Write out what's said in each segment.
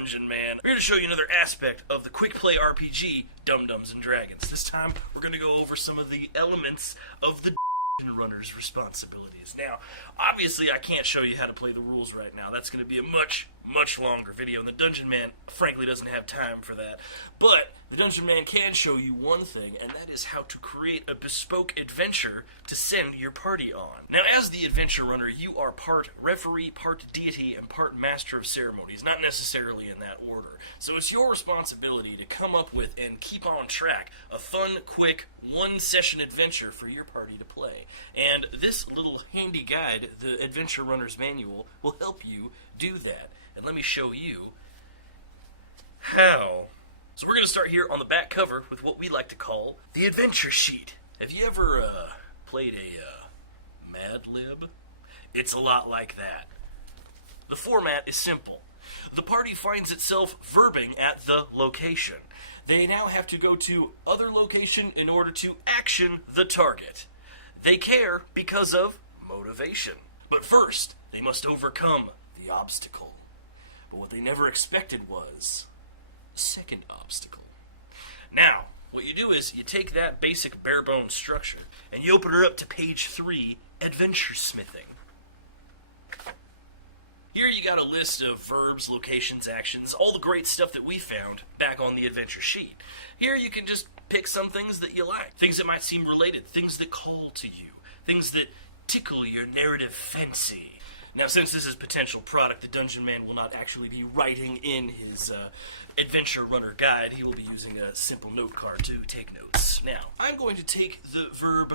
Dungeon Man. We're here to show you another aspect of the quick play RPG Dum Dums and Dragons. This time, we're going to go over some of the elements of the Dungeon Runner's responsibilities. Now, obviously I can't show you how to play the rules right now. That's going to be a much longer video, and the Dungeon Man, frankly, doesn't have time for that. But the Dungeon Man can show you one thing, and that is how to create a bespoke adventure to send your party on. Now, as the Adventure Runner, you are part referee, part deity, and part master of ceremonies, not necessarily in that order. So it's your responsibility to come up with and keep on track a fun, quick, one-session adventure for your party to play. And this little handy guide, the Adventure Runner's Manual, will help you do that. And let me show you how. So we're going to start here on the back cover with what we like to call the adventure sheet. Have you ever played a Mad Lib? It's a lot like that. The format is simple. The party finds itself verbing at the location. They now have to go to other location in order to action the target. They care because of motivation. But first, they must overcome the obstacle. But what they never expected was a second obstacle. Now, what you do is you take that basic bare bones structure and you open her up to page 3, Adventure Smithing. Here you got a list of verbs, locations, actions, all the great stuff that we found back on the adventure sheet. Here you can just pick some things that you like, things that might seem related, things that call to you, things that tickle your narrative fancy. Now, since this is potential product, the Dungeon Man will not actually be writing in his Adventure Runner guide. He will be using a simple note card to take notes. Now, I'm going to take the verb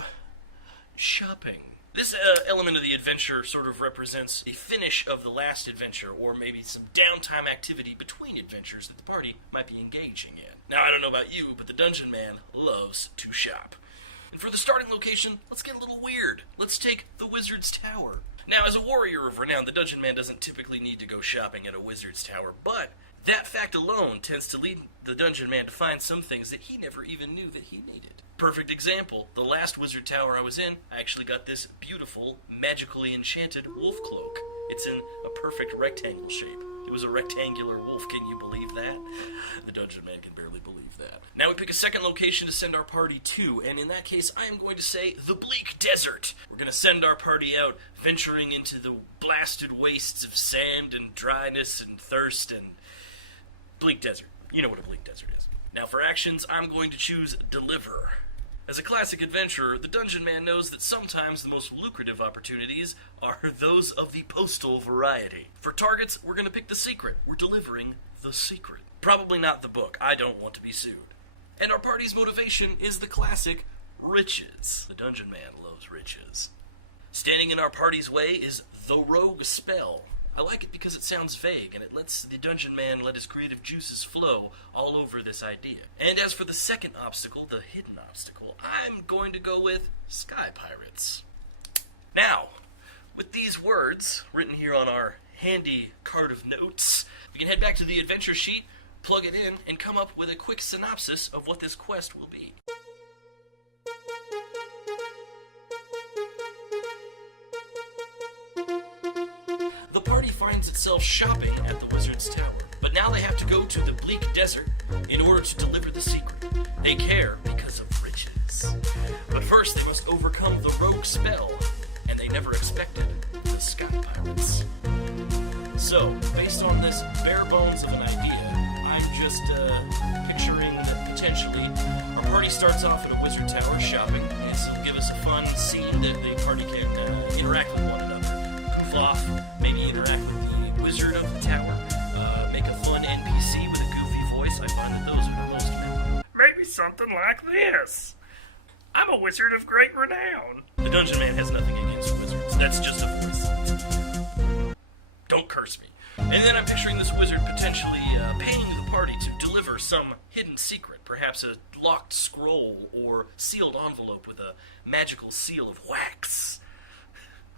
shopping. This element of the adventure sort of represents a finish of the last adventure, or maybe some downtime activity between adventures that the party might be engaging in. Now, I don't know about you, but the Dungeon Man loves to shop. And for the starting location, let's get a little weird. Let's take the Wizard's Tower. Now, as a warrior of renown, the Dungeon Man doesn't typically need to go shopping at a wizard's tower, but that fact alone tends to lead the Dungeon Man to find some things that he never even knew that he needed. Perfect example, the last wizard tower I was in, I actually got this beautiful, magically enchanted wolf cloak. It's in a perfect rectangle shape. It was a rectangular wolf, can you believe that? The Dungeon Man can barely believe that. Now we pick a second location to send our party to, and in that case I am going to say the bleak desert. We're going to send our party out venturing into the blasted wastes of sand and dryness and thirst and bleak desert. You know what a bleak desert is. Now for actions, I'm going to choose deliver. As a classic adventurer, the Dungeon Man knows that sometimes the most lucrative opportunities are those of the postal variety. For targets, we're going to pick the secret. We're delivering the secret. Probably not the book. I don't want to be sued. And our party's motivation is the classic riches. The Dungeon Man loves riches. Standing in our party's way is the rogue spell. I like it because it sounds vague, and it lets the Dungeon Man let his creative juices flow all over this idea. And as for the second obstacle, the hidden obstacle, I'm going to go with Sky Pirates. Now, with these words written here on our handy card of notes, we can head back to the adventure sheet, plug it in, and come up with a quick synopsis of what this quest will be. The party finds itself shopping at the Wizard's Tower, but now they have to go to the bleak desert in order to deliver the secret. They care because of riches. But first they must overcome the rogue spell, and they never expected the Sky Pirates. So, based on this bare bones of an idea, I'm just picturing that potentially our party starts off at a wizard tower shopping. This will give us a fun scene that the party can interact with one another. Goof off, maybe interact with the wizard of the tower, make a fun NPC with a goofy voice. I find that those are the most memorable. Maybe something like this. I'm a wizard of great renown. The Dungeon Man has nothing against wizards. That's just a voice. Don't curse me. And then I'm picturing this wizard potentially paying the party to deliver some hidden secret, perhaps a locked scroll or sealed envelope with a magical seal of wax.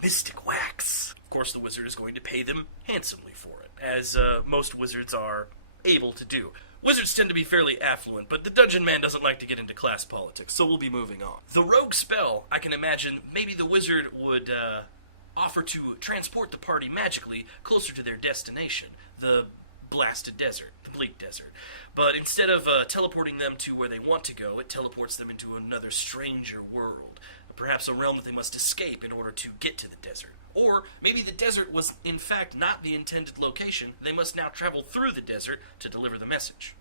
Mystic wax. Of course, the wizard is going to pay them handsomely for it, as most wizards are able to do. Wizards tend to be fairly affluent, but the Dungeon Man doesn't like to get into class politics, so we'll be moving on. The rogue spell, I can imagine maybe the wizard would offer to transport the party magically closer to their destination. The blasted desert, complete desert. But instead of teleporting them to where they want to go, it teleports them into another stranger world, perhaps a realm that they must escape in order to get to the desert. Or maybe the desert was in fact not the intended location. They must now travel through the desert to deliver the message.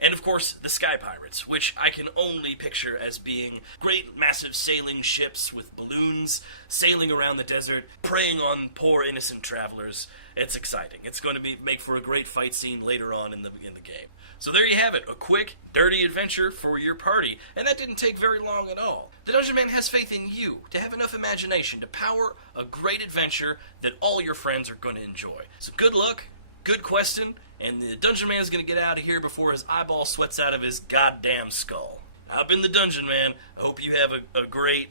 And of course, the Sky Pirates, which I can only picture as being great massive sailing ships with balloons sailing around the desert, preying on poor innocent travelers. It's exciting. It's going to make for a great fight scene later on in the game. So there you have it, a quick, dirty adventure for your party, and that didn't take very long at all. The Dungeon Man has faith in you to have enough imagination to power a great adventure that all your friends are going to enjoy. So good luck, good question, and the Dungeon Man is going to get out of here before his eyeball sweats out of his goddamn skull. I've been the Dungeon Man. I hope you have a great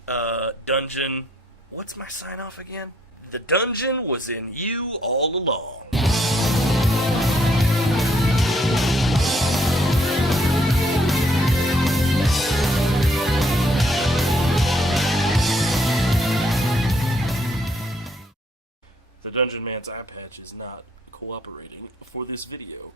dungeon. What's my sign off again? The dungeon was in you all along. The Dungeon Man's eye patch is not cooperating for this video.